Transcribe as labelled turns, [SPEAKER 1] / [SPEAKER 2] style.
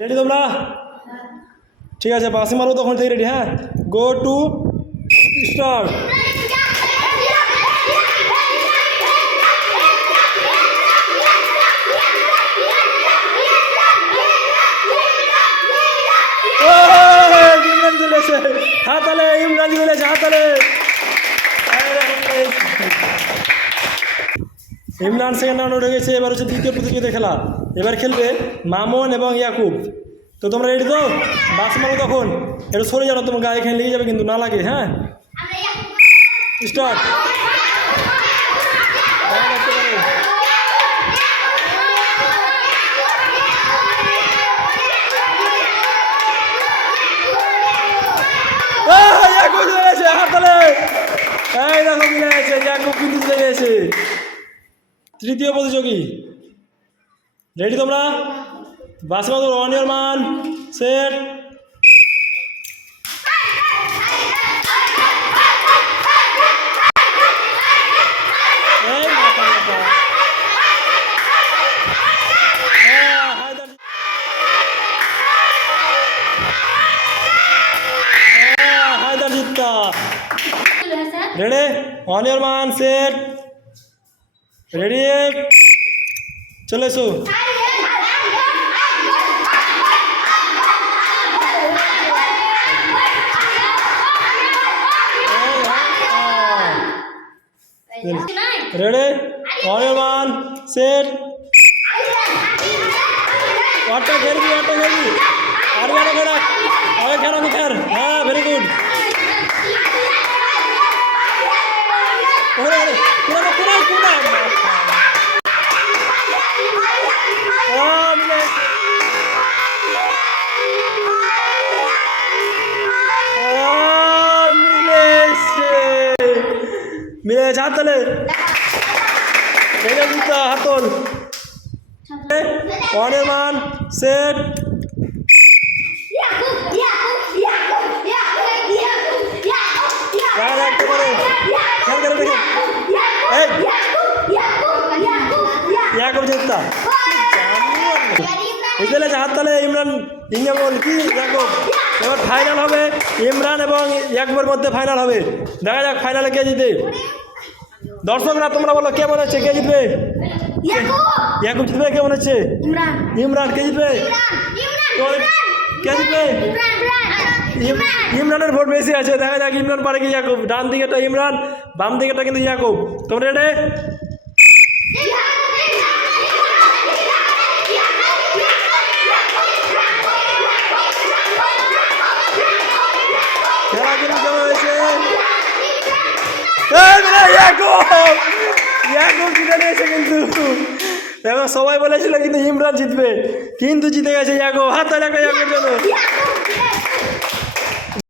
[SPEAKER 1] Ready তোমরা ঠিক আছে বাসি মারো তখন থেকে রেডি হ্যাঁ গো টু স্টার্ট ইমরান চলেছে হাতালে ইমরান চলেছে হাতালে ইমরান সেকেন্ড রাউন্ড উঠে গেছে, এবার হচ্ছে দ্বিতীয় প্রতিযোগিতা খেলা। এবার খেলবে মামন এবং ইয়াকুব। তো তোমরা রেডি তো? বাস মারো তখন। এটা সরে না, তোমার গায়ে এখানে লেগে যাবে কিন্তু না লাগে হ্যাঁ? স্টার্ট এই দেখো, মিলে গেছে, ইয়াকুব কিন্তু চলে গেছে। তৃতীয় প্রতিযোগী রেডি তোমরা বাসমাত অন ইয়ার মান সেট এই মাথা মাথা হ্যাঁ হায়দার হ্যাঁ হায়দার জিত্তা রেডি অন ইয়ার মান সেট রেডি চলে এসো রেডি অন ইয়ার মান সেট ওয়াটটা খেলবি ওয়াটটা খেলবি আর কেন ওরে ওরে পুরো পুরো পুরো মিলে মিলেছে হাত তোলে। ওয়ানের সেট। বুঝতে পেরেছে হাত তালে ইমরান ইঞ্জামল কি ইয়াকুব এবার ফাইনাল হবে ইমরান এবং ইয়াকুবের মধ্যে ফাইনাল হবে। দেখা যাক ফাইনালে কে জিতে দর্শকরা, তোমরা বলো, কে মনে হচ্ছে কে জিতবে? ইয়াকুব জিতবে, কে মনে হচ্ছে?
[SPEAKER 2] ইমরান,
[SPEAKER 1] কে জিতবে? কে জিতবে? ইম- ইমরানের ভোট বেশি আছে। দেখা যাক ইমরান পারে কি ইয়াকুব। ডান দিকেটা ইমরান, বাম দিকেটা কিন্তু ইয়াকুব। তোমরা রেডে কেমন হয়েছে ইয়াকুব জিতে নিয়েছে কিন্তু। এবং সবাই বলেছিল কিন্তু ইমরান জিতবে। কিন্তু জিতে গেছে ইয়াকুব হাত তালি একটা